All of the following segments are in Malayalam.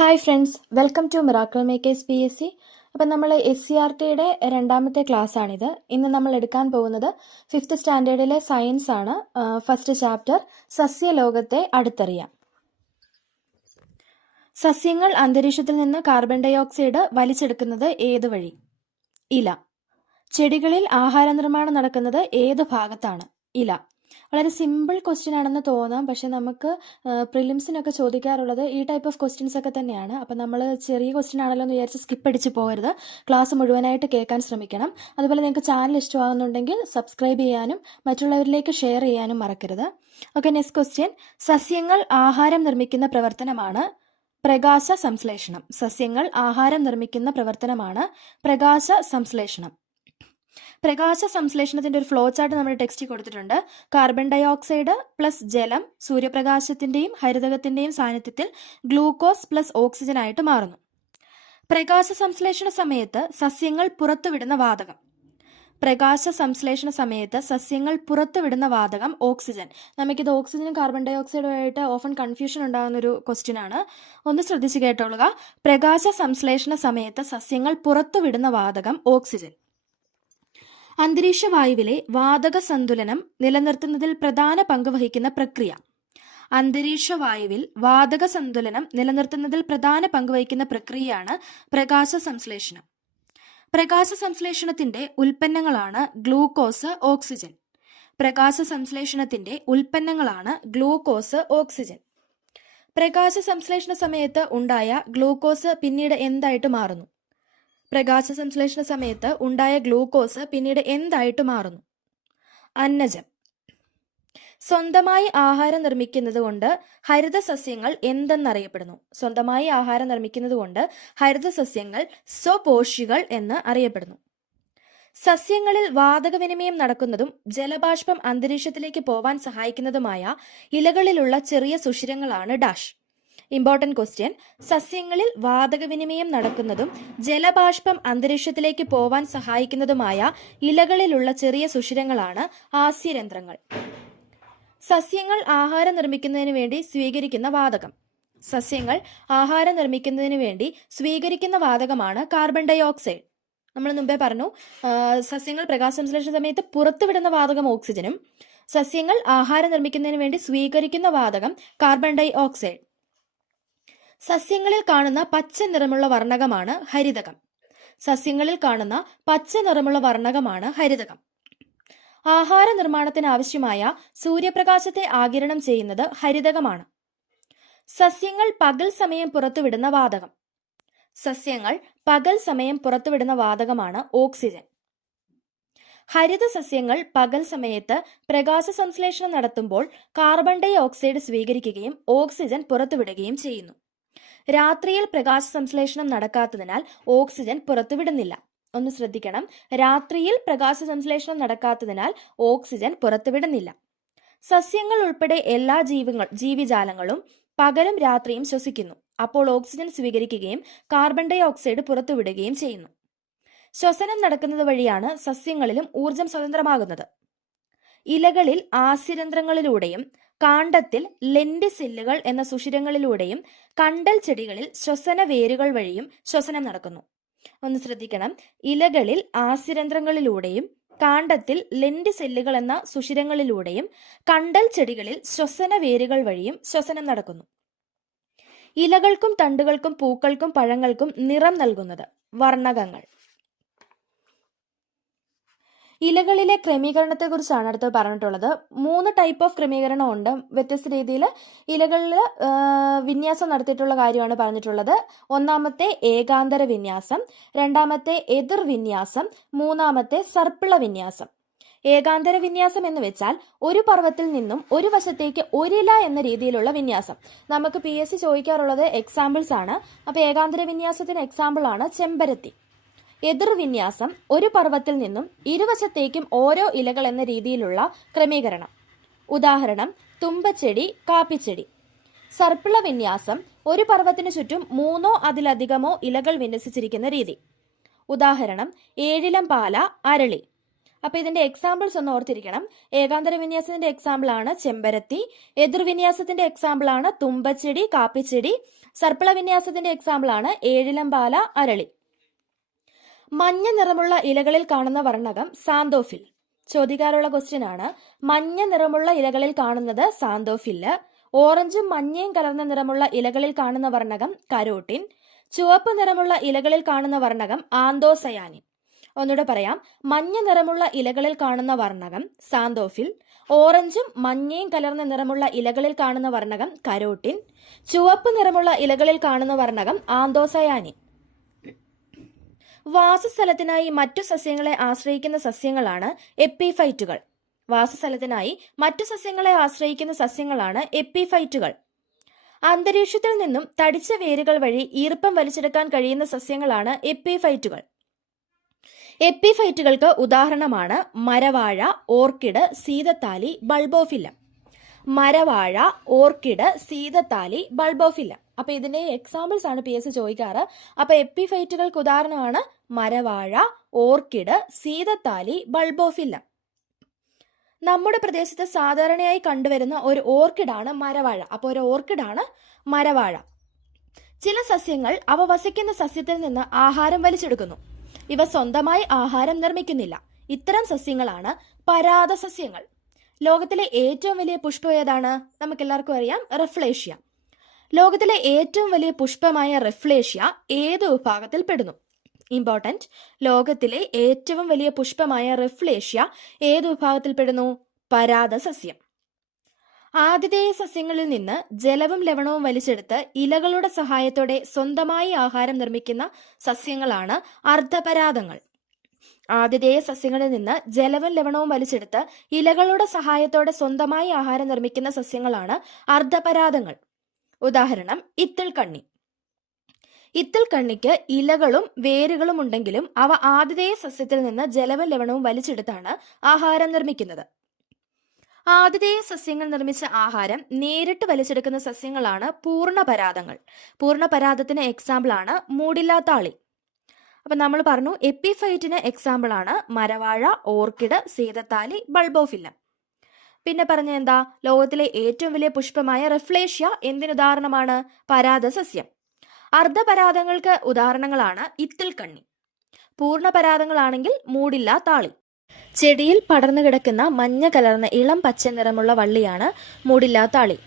Hi friends welcome to miracle makers P S C അപ്പം നമ്മൾ എസ് സി ആർ ടിയുടെ രണ്ടാമത്തെ ക്ലാസ് ആണിത് ഇന്ന് നമ്മൾ എടുക്കാൻ പോകുന്നത് ഫിഫ്ത്ത് സ്റ്റാൻഡേർഡിലെ സയൻസ് ആണ്. ഫസ്റ്റ് ചാപ്റ്റർ സസ്യലോകത്തെ അടുത്തറിയാം. സസ്യങ്ങൾ അന്തരീക്ഷത്തിൽ നിന്ന് കാർബൺ ഡൈ ഓക്സൈഡ് വലിച്ചെടുക്കുന്നത് ഏത് വഴി? ഇല. ചെടികളിൽ ആഹാര നിർമ്മാണം നടക്കുന്നത് ഏത് ഭാഗത്താണ്? ഇല. വളരെ സിമ്പിൾ ക്വസ്റ്റ്യൻ ആണെന്ന് തോന്നാം. പക്ഷെ നമുക്ക് പ്രിലിംസിനൊക്കെ ചോദിക്കാറുള്ളത് ഈ ടൈപ്പ് ഓഫ് ക്വസ്റ്റ്യൻസ് ഒക്കെ തന്നെയാണ്. അപ്പം നമ്മൾ ചെറിയ ക്വസ്റ്റ്യൻ ആണല്ലോ എന്ന് വിചാരിച്ച് സ്കിപ്പ് അടിച്ച് പോകരുത്. ക്ലാസ് മുഴുവനായിട്ട് കേൾക്കാൻ ശ്രമിക്കണം. അതുപോലെ നിങ്ങൾക്ക് ചാനൽ ഇഷ്ടമാകുന്നുണ്ടെങ്കിൽ സബ്സ്ക്രൈബ് ചെയ്യാനും മറ്റുള്ളവരിലേക്ക് ഷെയർ ചെയ്യാനും മറക്കരുത്. ഓക്കെ നെക്സ്റ്റ് ക്വസ്റ്റ്യൻ സസ്യങ്ങൾ ആഹാരം നിർമ്മിക്കുന്ന പ്രവർത്തനമാണ് പ്രകാശ സംശ്ലേഷണം. സസ്യങ്ങൾ ആഹാരം നിർമ്മിക്കുന്ന പ്രവർത്തനമാണ് പ്രകാശ സംശ്ലേഷണം. പ്രകാശ സംശ്ലേഷണത്തിന്റെ ഒരു ഫ്ലോ ചാർട്ട് നമ്മൾ ടെക്സ്റ്റിൽ കൊടുത്തിട്ടുണ്ട്. കാർബൺ ഡൈ ഓക്സൈഡ് പ്ലസ് ജലം സൂര്യപ്രകാശത്തിന്റെയും ഹരിതകത്തിന്റെയും സാന്നിധ്യത്തിൽ ഗ്ലൂക്കോസ് പ്ലസ് ഓക്സിജൻ ആയിട്ട് മാറുന്നു. പ്രകാശ സംശ്ലേഷണ സമയത്ത് സസ്യങ്ങൾ പുറത്തുവിടുന്ന വാതകം. പ്രകാശ സംശ്ലേഷണ സമയത്ത് സസ്യങ്ങൾ പുറത്തുവിടുന്ന വാതകം ഓക്സിജൻ നമുക്കിത് ഓക്സിജനും കാർബൺ ഡൈ ഓക്സൈഡുമായിട്ട് ഓഫൺ കൺഫ്യൂഷൻ ഉണ്ടാകുന്ന ഒരു ക്വസ്റ്റ്യൻ ആണ്. ഒന്ന് ശ്രദ്ധിച്ച് കേട്ടോളുക. പ്രകാശ സംശ്ലേഷണ സമയത്ത് സസ്യങ്ങൾ പുറത്തുവിടുന്ന വാതകം ഓക്സിജൻ അന്തരീക്ഷ വായുവിലെ വാതക സന്തുലനം നിലനിർത്തുന്നതിൽ പ്രധാന പങ്ക് വഹിക്കുന്ന പ്രക്രിയ. അന്തരീക്ഷ വായുവിൽ വാതക സന്തുലനം നിലനിർത്തുന്നതിൽ പ്രധാന പങ്ക് വഹിക്കുന്ന പ്രക്രിയയാണ് പ്രകാശ സംശ്ലേഷണം. പ്രകാശ സംശ്ലേഷണത്തിന്റെ ഉൽപ്പന്നങ്ങളാണ് ഗ്ലൂക്കോസ് ഓക്സിജൻ. പ്രകാശ സംശ്ലേഷണത്തിന്റെ ഉൽപ്പന്നങ്ങളാണ് ഗ്ലൂക്കോസ് ഓക്സിജൻ. പ്രകാശ സംശ്ലേഷണ സമയത്ത് ഉണ്ടായ ഗ്ലൂക്കോസ് പിന്നീട് എന്തായിട്ട് മാറുന്നു? പ്രകാശ സംശ്ലേഷണ സമയത്ത് ഉണ്ടായ ഗ്ലൂക്കോസ് പിന്നീട് എന്തായിട്ട് മാറുന്നു? അന്നജം. സ്വന്തമായി ആഹാരം നിർമ്മിക്കുന്നത് കൊണ്ട് ഹരിത സസ്യങ്ങൾ എന്തെന്നറിയപ്പെടുന്നു? സ്വന്തമായി ആഹാരം നിർമ്മിക്കുന്നത് കൊണ്ട് ഹരിത സസ്യങ്ങൾ സ്വപോഷികൾ എന്ന് അറിയപ്പെടുന്നു. സസ്യങ്ങളിൽ വാതകവിനിമയം നടക്കുന്നതും ജലബാഷ്പം അന്തരീക്ഷത്തിലേക്ക് പോവാൻ സഹായിക്കുന്നതുമായ ഇലകളിലുള്ള ചെറിയ സുഷിരങ്ങളാണ് ഡാഷ്. ഇമ്പോർട്ടന്റ് ക്വസ്റ്റ്യൻ സസ്യങ്ങളിൽ വാതകവിനിമയം നടക്കുന്നതും ജലബാഷ്പം അന്തരീക്ഷത്തിലേക്ക് പോവാൻ സഹായിക്കുന്നതുമായ ഇലകളിലുള്ള ചെറിയ സുഷിരങ്ങളാണ് ആസ്യരന്ധ്രങ്ങൾ. സസ്യങ്ങൾ ആഹാരം നിർമ്മിക്കുന്നതിന് വേണ്ടി സ്വീകരിക്കുന്ന വാതകം. സസ്യങ്ങൾ ആഹാരം നിർമ്മിക്കുന്നതിന് വേണ്ടി സ്വീകരിക്കുന്ന വാതകമാണ് കാർബൺ ഡൈ ഓക്സൈഡ് നമ്മൾ മുമ്പേ പറഞ്ഞു സസ്യങ്ങൾ പ്രകാശസംശ്ലേഷണ സമയത്ത് പുറത്തുവിടുന്ന വാതകം ഓക്സിജനും സസ്യങ്ങൾ ആഹാരം നിർമ്മിക്കുന്നതിന് വേണ്ടി സ്വീകരിക്കുന്ന വാതകം കാർബൺ ഡൈ ഓക്സൈഡ് സസ്യങ്ങളിൽ കാണുന്ന പച്ച നിറമുള്ള വർണകമാണ് ഹരിതകം. സസ്യങ്ങളിൽ കാണുന്ന പച്ച നിറമുള്ള വർണകമാണ് ഹരിതകം. ആഹാര നിർമ്മാണത്തിന് ആവശ്യമായ സൂര്യപ്രകാശത്തെ ആകിരണം ചെയ്യുന്നത് ഹരിതകമാണ്. സസ്യങ്ങൾ പകൽ സമയം പുറത്തുവിടുന്ന വാതകം. സസ്യങ്ങൾ പകൽ സമയം പുറത്തുവിടുന്ന വാതകമാണ് ഓക്സിജൻ. ഹരിത സസ്യങ്ങൾ പകൽ സമയത്ത് പ്രകാശ സംശ്ലേഷണം നടത്തുമ്പോൾ കാർബൺ ഡൈ ഓക്സൈഡ് സ്വീകരിക്കുകയും ഓക്സിജൻ പുറത്തുവിടുകയും ചെയ്യുന്നു. രാത്രിയിൽ പ്രകാശ സംശ്ലേഷണം നടക്കാത്തതിനാൽ ഓക്സിജൻ പുറത്തുവിടുന്നില്ല. ഒന്ന് ശ്രദ്ധിക്കണം. രാത്രിയിൽ പ്രകാശ സംശ്ലേഷണം നടക്കാത്തതിനാൽ ഓക്സിജൻ പുറത്തുവിടുന്നില്ല. സസ്യങ്ങൾ ഉൾപ്പെടെ എല്ലാ ജീവികൾ ജീവിജാലങ്ങളും പകലും രാത്രിയും ശ്വസിക്കുന്നു. അപ്പോൾ ഓക്സിജൻ സ്വീകരിക്കുകയും കാർബൺ ഡൈ ഓക്സൈഡ് പുറത്തുവിടുകയും ചെയ്യുന്നു. ശ്വസനം നടക്കുന്നത് വഴിയാണ് സസ്യങ്ങളിലും ഊർജം സ്വതന്ത്രമാകുന്നത്. ഇലകളിൽ ആസിരന്ധ്രങ്ങളിലൂടെയും കാണ്ഡത്തിൽ ലെൻഡിസില്ലുകൾ എന്ന സുഷിരങ്ങളിലൂടെയും കണ്ടൽ ചെടികളിൽ ശ്വസന വേരുകൾ വഴിയും ശ്വസനം നടക്കുന്നു. ഒന്ന് ശ്രദ്ധിക്കണം. ഇലകളിൽ ആസിരന്ധ്രങ്ങളിലൂടെയും കാണ്ഡത്തിൽ ലെൻഡ് സെല്ലുകൾ എന്ന സുഷിരങ്ങളിലൂടെയും കണ്ടൽ ചെടികളിൽ ശ്വസന വേരുകൾ വഴിയും ശ്വസനം നടക്കുന്നു. ഇലകൾക്കും തണ്ടുകൾക്കും പൂക്കൾക്കും പഴങ്ങൾക്കും നിറം നൽകുന്നത് വർണകങ്ങൾ. ഇലകളിലെ ക്രമീകരണത്തെക്കുറിച്ചാണ് അടുത്ത് പറഞ്ഞിട്ടുള്ളത്. മൂന്ന് ടൈപ്പ് ഓഫ് ക്രമീകരണം ഉണ്ട് വ്യത്യസ്ത രീതിയിൽ ഇലകളിൽ വിന്യാസം നടത്തിയിട്ടുള്ള കാര്യമാണ് പറഞ്ഞിട്ടുള്ളത്. ഒന്നാമത്തെ ഏകാന്തര വിന്യാസം രണ്ടാമത്തെ എതിർ വിന്യാസം മൂന്നാമത്തെ സർപ്പിള വിന്യാസം. ഏകാന്തര വിന്യാസം എന്ന് വെച്ചാൽ ഒരു പർവത്തിൽ നിന്നും ഒരു വശത്തേക്ക് ഒരില എന്ന രീതിയിലുള്ള വിന്യാസം. നമുക്ക് പി എസ് സി ചോദിക്കാറുള്ളത് എക്സാമ്പിൾസ് ആണ്. അപ്പോൾ ഏകാന്തര വിന്യാസത്തിന് എക്സാമ്പിൾ ആണ് ചെമ്പരത്തി. എതിർവിന്യാസം ഒരു പർവത്തിൽ നിന്നും ഇരുവശത്തേക്കും ഓരോ ഇലകൾ എന്ന രീതിയിലുള്ള ക്രമീകരണം. ഉദാഹരണം തുമ്പച്ചെടി കാപ്പിച്ചെടി. സർപ്പിള വിന്യാസം ഒരു പർവത്തിനു ചുറ്റും മൂന്നോ അതിലധികമോ ഇലകൾ വിന്യസിച്ചിരിക്കുന്ന രീതി. ഉദാഹരണം ഏഴിലം പാല അരളി. അപ്പോൾ ഇതിന്റെ എക്സാമ്പിൾസ് ഒന്ന് ഓർത്തിരിക്കണം. ഏകാന്തര വിന്യാസത്തിന്റെ എക്സാമ്പിൾ ആണ് ചെമ്പരത്തി എതിർവിന്യാസത്തിന്റെ എക്സാമ്പിൾ ആണ് തുമ്പച്ചെടി കാപ്പിച്ചെടി. സർപ്പിള വിന്യാസത്തിന്റെ എക്സാമ്പിൾ ആണ് ഏഴിലംപാല അരളി. മഞ്ഞ നിറമുള്ള ഇലകളിൽ കാണുന്ന വർണകം സാന്തോഫിൽ. ചോദിക്കാറുള്ള ക്വസ്റ്റ്യൻ ആണ്. മഞ്ഞ നിറമുള്ള ഇലകളിൽ കാണുന്നത് സാന്തോഫില്ല് ഓറഞ്ചും മഞ്ഞയും കലർന്ന നിറമുള്ള ഇലകളിൽ കാണുന്ന വർണകം കരോട്ടിൻ. ചുവപ്പ് നിറമുള്ള ഇലകളിൽ കാണുന്ന വർണകം ആന്തോസയാനിൻ. ഒന്നുകൂടെ പറയാം. മഞ്ഞ നിറമുള്ള ഇലകളിൽ കാണുന്ന വർണകം സാന്തോഫിൽ. ഓറഞ്ചും മഞ്ഞയും കലർന്ന നിറമുള്ള ഇലകളിൽ കാണുന്ന വർണകം കരോട്ടിൻ. ചുവപ്പ് നിറമുള്ള ഇലകളിൽ കാണുന്ന വർണകം ആന്തോസയാനിൻ. വാസസ്ഥലത്തിനായി മറ്റു സസ്യങ്ങളെ ആശ്രയിക്കുന്ന സസ്യങ്ങളാണ് എപ്പിഫൈറ്റുകൾ. വാസസ്ഥലത്തിനായി മറ്റു സസ്യങ്ങളെ ആശ്രയിക്കുന്ന സസ്യങ്ങളാണ് എപ്പിഫൈറ്റുകൾ. അന്തരീക്ഷത്തിൽ നിന്നും തടിച്ച വേരുകൾ വഴി ഈർപ്പം വലിച്ചെടുക്കാൻ കഴിയുന്ന സസ്യങ്ങളാണ് എപ്പിഫൈറ്റുകൾ. എപ്പിഫൈറ്റുകൾക്ക് ഉദാഹരണമാണ് മരവാഴ ഓർക്കിഡ് സീതത്താലി ബൾബോഫില്ലം. മരവാഴ ഓർക്കിഡ് സീതത്താലി ബൾബോഫില്ല. അപ്പൊ ഇതിന്റെ എക്സാമ്പിൾസ് ആണ് പി എസ് ചോദിക്കാറ്. അപ്പൊ എപ്പിഫൈറ്റുകൾക്ക് ഉദാഹരണമാണ് മരവാഴ ഓർക്കിഡ് സീതത്താലി ബൾബോഫില്ല. നമ്മുടെ പ്രദേശത്ത് സാധാരണയായി കണ്ടുവരുന്ന ഒരു ഓർക്കിഡാണ് മരവാഴ. അപ്പോൾ ഒരു ഓർക്കിഡാണ് മരവാഴ. ചില സസ്യങ്ങൾ അവ വസിക്കുന്ന സസ്യത്തിൽ നിന്ന് ആഹാരം വലിച്ചെടുക്കുന്നു. ഇവ സ്വന്തമായി ആഹാരം നിർമ്മിക്കുന്നില്ല. ഇത്തരം സസ്യങ്ങളാണ് പരാത സസ്യങ്ങൾ ലോകത്തിലെ ഏറ്റവും വലിയ പുഷ്പം ഏതാണ്? നമുക്കെല്ലാവർക്കും അറിയാം റെഫ്ലേഷ്യ ലോകത്തിലെ ഏറ്റവും വലിയ പുഷ്പമായ റെഫ്ലേഷ്യ ഏത് വിഭാഗത്തിൽ പെടുന്നു ഇമ്പോർട്ടന്റ് ലോകത്തിലെ ഏറ്റവും വലിയ പുഷ്പമായ റെഫ്ലേഷ്യ ഏത് വിഭാഗത്തിൽ പെടുന്നു പരാത സസ്യം ആതിഥേയ സസ്യങ്ങളിൽ നിന്ന് ജലവും ലവണവും വലിച്ചെടുത്ത് ഇലകളുടെ സഹായത്തോടെ സ്വന്തമായി ആഹാരം നിർമ്മിക്കുന്ന സസ്യങ്ങളാണ് അർദ്ധപരാതങ്ങൾ ആതിഥേയ സസ്യങ്ങളിൽ നിന്ന് ജലവും ലവണവും വലിച്ചെടുത്ത് ഇലകളുടെ സഹായത്തോടെ സ്വന്തമായി ആഹാരം നിർമ്മിക്കുന്ന സസ്യങ്ങളാണ് അർദ്ധപരാതങ്ങൾ. ഉദാഹരണം ഇത്തിൾ കണ്ണി. ഇത്തിൽ കണ്ണിക്ക് ഇലകളും വേരുകളും ഉണ്ടെങ്കിലും അവ ആതിഥേയ സസ്യത്തിൽ നിന്ന് ജലവും ലവണവും വലിച്ചെടുത്താണ് ആഹാരം നിർമ്മിക്കുന്നത്. ആതിഥേയ സസ്യങ്ങൾ നിർമ്മിച്ച ആഹാരം നേരിട്ട് വലിച്ചെടുക്കുന്ന സസ്യങ്ങളാണ് പൂർണപരാതങ്ങൾ. പൂർണപരാതത്തിന് എക്സാമ്പിൾ ആണ് മൂടില്ലാത്താളി അപ്പൊ നമ്മൾ പറഞ്ഞു എപ്പിഫൈറ്റിന് എക്സാമ്പിൾ ആണ് മരവാഴ ഓർക്കിഡ് സീതത്താലി ബൾബോഫില്ലം. പിന്നെ പറഞ്ഞ എന്താ? ലോകത്തിലെ ഏറ്റവും വലിയ പുഷ്പമായ റെഫ്ലേഷ്യ എന്തിനുദാഹരണമാണ് പരാത സസ്യം അർദ്ധപരാതങ്ങൾക്ക് ഉദാഹരണങ്ങളാണ് ഇത്തിൽ കണ്ണി പരാതങ്ങളാണെങ്കിൽ മൂടില്ല താളി. ചെടിയിൽ പടർന്നു കിടക്കുന്ന മഞ്ഞ കലർന്ന ഇളം പച്ച നിറമുള്ള വള്ളിയാണ് മൂടില്ലാത്താളി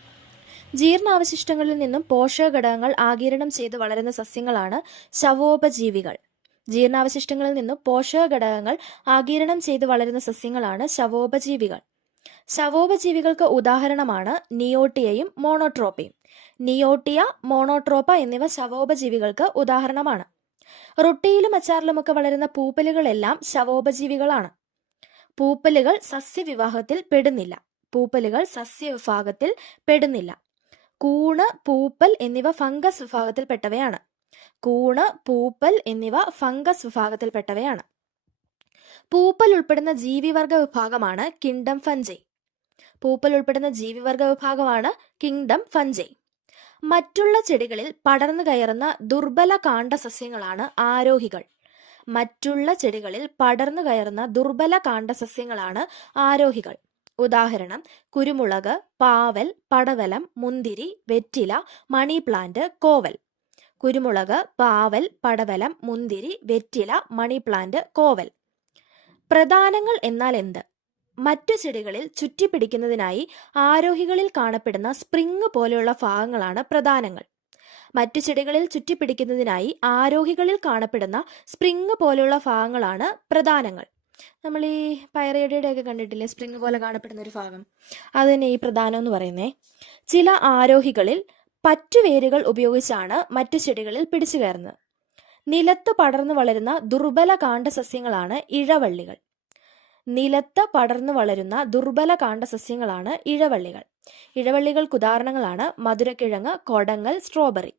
ജീർണാവശിഷ്ടങ്ങളിൽ നിന്നും പോഷക ഘടകങ്ങൾ ആകിരണം ചെയ്ത് വളരുന്ന സസ്യങ്ങളാണ് ശവോപജീവികൾ. ജീർണാവശിഷ്ടങ്ങളിൽ നിന്നും പോഷക ഘടകങ്ങൾ ആകിരണം ചെയ്ത് വളരുന്ന സസ്യങ്ങളാണ് ശവോപജീവികൾ. ശവോപജീവികൾക്ക് ഉദാഹരണമാണ് നിയോട്ടിയയും മോണോട്രോപ്പയും. നിയോട്ടിയ മോണോട്രോപ്പ എന്നിവ ശവോപജീവികൾക്ക് ഉദാഹരണമാണ്. റൊട്ടിയിലും അച്ചാറിലുമൊക്കെ വളരുന്ന പൂപ്പലുകളെല്ലാം ശവോപജീവികളാണ്. പൂപ്പലുകൾ സസ്യവിവാഹത്തിൽ പെടുന്നില്ല. പൂപ്പലുകൾ സസ്യവിഭാഗത്തിൽ പെടുന്നില്ല. കൂണ് പൂപ്പൽ എന്നിവ ഫംഗസ് വിഭാഗത്തിൽപ്പെട്ടവയാണ്. കൂണ് പൂപ്പൽ എന്നിവ ഫംഗസ് വിഭാഗത്തിൽപ്പെട്ടവയാണ്. പൂപ്പൽ ഉൾപ്പെടുന്ന ജീവിവർഗ വിഭാഗമാണ് കിങ്ഡം ഫഞ്ചൈ. പൂപ്പൽ ഉൾപ്പെടുന്ന ജീവിവർഗ വിഭാഗമാണ് കിങ്ഡം ഫഞ്ചൈ. മറ്റുള്ള ചെടികളിൽ പടർന്നു കയറുന്ന ദുർബല കാണ്ഡ സസ്യങ്ങളാണ് ആരോഹികൾ. മറ്റുള്ള ചെടികളിൽ പടർന്നു കയറുന്ന ദുർബല കാണ്ഡ സസ്യങ്ങളാണ് ആരോഹികൾ. ഉദാഹരണം കുരുമുളക് പാവൽ പടവലം മുന്തിരി വെറ്റില മണി പ്ലാന്റ് കോവൽ. കുരുമുളക് പാവൽ പടവലം മുന്തിരി വെറ്റില മണി പ്ലാന്റ് കോവൽ. പ്രധാനങ്ങൾ എന്നാൽ എന്ത്? മറ്റു ചെടികളിൽ ചുറ്റിപ്പിടിക്കുന്നതിനായി ആരോഹികളിൽ കാണപ്പെടുന്ന സ്പ്രിങ് പോലെയുള്ള ഭാഗങ്ങളാണ് പ്രധാനങ്ങൾ. മറ്റു ചെടികളിൽ ചുറ്റിപ്പിടിക്കുന്നതിനായി ആരോഹികളിൽ കാണപ്പെടുന്ന സ്പ്രിങ് പോലെയുള്ള ഭാഗങ്ങളാണ് പ്രധാനങ്ങൾ. നമ്മൾ ഈ പയറേടിയുടെ ഒക്കെ കണ്ടിട്ടില്ലേ? സ്പ്രിങ് പോലെ കാണപ്പെടുന്ന ഒരു ഭാഗം. അത് തന്നെ ഈ പ്രധാനം എന്ന് പറയുന്നേ. ചില ആരോഹികളിൽ പറ്റുവേരുകൾ ഉപയോഗിച്ചാണ് മറ്റു ചെടികളിൽ പിടിച്ചു കയറുന്നത്. നിലത്ത് പടർന്നു വളരുന്ന ദുർബല കാണ്ഡ സസ്യങ്ങളാണ് ഇഴവള്ളികൾ. നിലത്ത് പടർന്നു വളരുന്ന ദുർബല കാണ്ഡ സസ്യങ്ങളാണ് ഇഴവള്ളികൾ. ഇഴവള്ളികൾക്ക് ഉദാഹരണങ്ങളാണ് മധുരക്കിഴങ്ങ് കൊടങ്ങൽ സ്ട്രോബെറി.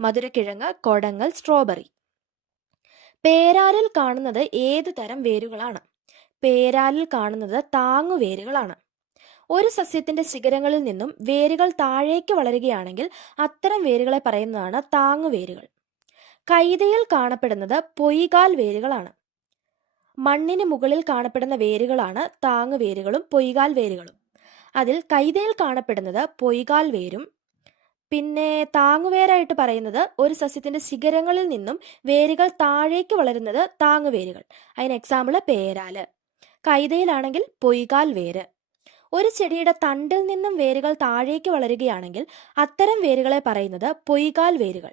മധുരക്കിഴങ്ങ് കൊടങ്ങൽ സ്ട്രോബെറി. പേരാലിൽ കാണുന്നത് ഏത് തരം വേരുകളാണ്? പേരാലിൽ കാണുന്നത് താങ്ങുവേരുകളാണ് ഒരു സസ്യത്തിന്റെ ശിഖരങ്ങളിൽ നിന്നും വേരുകൾ താഴേക്ക് വളരുകയാണെങ്കിൽ അത്തരം വേരുകളെ പറയുന്നതാണ് താങ്ങുവേരുകൾ കൈതയിൽ കാണപ്പെടുന്നത് പൊയ്കാൽ വേരുകളാണ്. മണ്ണിന് മുകളിൽ കാണപ്പെടുന്ന വേരുകളാണ് താങ്ങുവേരുകളും പൊയ്കാൽ വേരുകളും. അതിൽ കൈതയിൽ കാണപ്പെടുന്നത് പൊയ്കാൽ വേരും. പിന്നെ താങ്ങുവേരായിട്ട് പറയുന്നത് ഒരു സസ്യത്തിന്റെ ശിഖരങ്ങളിൽ നിന്നും വേരുകൾ താഴേക്ക് വളരുന്നത് താങ്ങുവേരുകൾ അതിന് എക്സാമ്പിൾ പേരാൽ. കൈതയിലാണെങ്കിൽ പൊയ്കാൽ വേര്. ഒരു ചെടിയുടെ തണ്ടിൽ നിന്നും വേരുകൾ താഴേക്ക് വളരുകയാണെങ്കിൽ അത്തരം വേരുകളെ പറയുന്നത് പൊയ്കാൽ വേരുകൾ.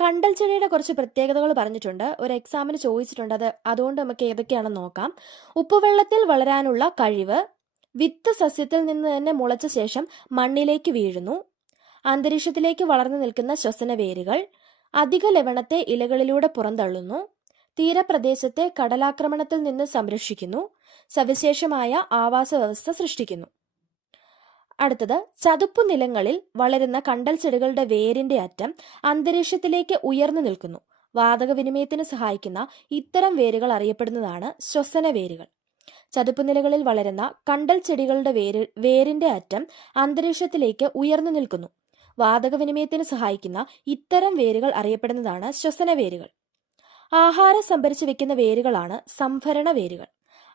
കണ്ടൽ ചെടിയുടെ കുറച്ച് പ്രത്യേകതകൾ പറഞ്ഞിട്ടുണ്ട്. ഒരു എക്സാമിന് ചോദിച്ചിട്ടുണ്ട്. അത് അതുകൊണ്ട് നമുക്ക് ഏതൊക്കെയാണെന്ന് നോക്കാം. ഉപ്പുവെള്ളത്തിൽ വളരാനുള്ള കഴിവ് വിത്ത് സസ്യത്തിൽ നിന്ന് തന്നെ മുളച്ച ശേഷം മണ്ണിലേക്ക് വീഴുന്നു അന്തരീക്ഷത്തിലേക്ക് വളർന്നു നിൽക്കുന്ന ശ്വസന വേരുകൾ അധിക ലവണത്തെ ഇലകളിലൂടെ പുറന്തള്ളുന്നു തീരപ്രദേശത്തെ കടലാക്രമണത്തിൽ നിന്ന് സംരക്ഷിക്കുന്നു സവിശേഷമായ ആവാസ വ്യവസ്ഥ സൃഷ്ടിക്കുന്നു. അടുത്തത് ചതുപ്പു നിലങ്ങളിൽ വളരുന്ന കണ്ടൽ ചെടികളുടെ വേരിന്റെ അറ്റം അന്തരീക്ഷത്തിലേക്ക് ഉയർന്നു നിൽക്കുന്നു. വാതക വിനിമയത്തിന് സഹായിക്കുന്ന ഇത്തരം വേരുകൾ അറിയപ്പെടുന്നതാണ് ശ്വസന വേരുകൾ. ചതുപ്പ് നിലകളിൽ വളരുന്ന കണ്ടൽ ചെടികളുടെ വേര് വേരിന്റെ അറ്റം അന്തരീക്ഷത്തിലേക്ക് ഉയർന്നു നിൽക്കുന്നു. വാതക വിനിമയത്തിന് സഹായിക്കുന്ന ഇത്തരം വേരുകൾ അറിയപ്പെടുന്നതാണ് ശ്വസന വേരുകൾ. ആഹാരം സംഭരിച്ചു വെക്കുന്ന വേരുകളാണ് സംഭരണ വേരുകൾ.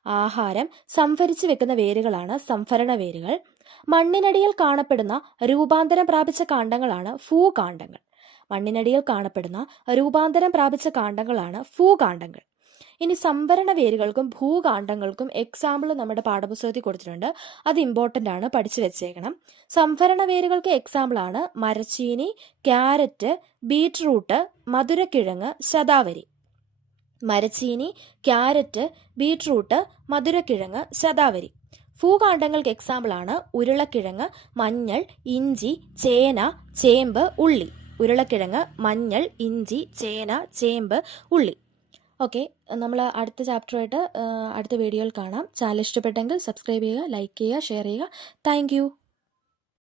ആഹാരം സംഭരിച്ചു വെക്കുന്ന വേരുകളാണ് സംഭരണ വേരുകൾ. മണ്ണിനടിയിൽ കാണപ്പെടുന്ന രൂപാന്തരം പ്രാപിച്ച കാണ്ഡങ്ങളാണ് ഭൂകാണ്ഡങ്ങൾ. മണ്ണിനടിയിൽ കാണപ്പെടുന്ന രൂപാന്തരം പ്രാപിച്ച കാണ്ഡങ്ങളാണ് ഭൂകാണ്ഡങ്ങൾ. ഇനി സംഭരണ വേരുകൾക്കും ഭൂകാണ്ഡങ്ങൾക്കും എക്സാമ്പിൾ നമ്മുടെ പാഠപുസ്തകത്തിൽ കൊടുത്തിട്ടുണ്ട്. അത് ഇമ്പോർട്ടന്റ് ആണ് പഠിച്ചു വെച്ചേക്കണം. സംഭരണ വേരുകൾക്ക് എക്സാമ്പിൾ ആണ് മരച്ചീനി ക്യാരറ്റ് ബീറ്റ്റൂട്ട് മധുരക്കിഴങ്ങ് ശതാവരി. മരച്ചീനി ക്യാരറ്റ് ബീട്രൂട്ട് മധുരക്കിഴങ്ങ് ശതാവരി ഭൂകാണ്ഡങ്ങൾക്ക് എക്സാമ്പിൾ ആണ് ഉരുളക്കിഴങ്ങ് മഞ്ഞൾ ഇഞ്ചി ചേന ചേമ്പ് ഉള്ളി. ഉരുളക്കിഴങ്ങ് മഞ്ഞൾ ഇഞ്ചി ചേന ചേമ്പ് ഉള്ളി. ഓക്കെ നമ്മൾ അടുത്ത ചാപ്റ്ററായിട്ട് അടുത്ത വീഡിയോയിൽ കാണാം. ചാനൽ ഇഷ്ടപ്പെട്ടെങ്കിൽ സബ്സ്ക്രൈബ് ചെയ്യുക ലൈക്ക് ചെയ്യുക ഷെയർ ചെയ്യുക. താങ്ക്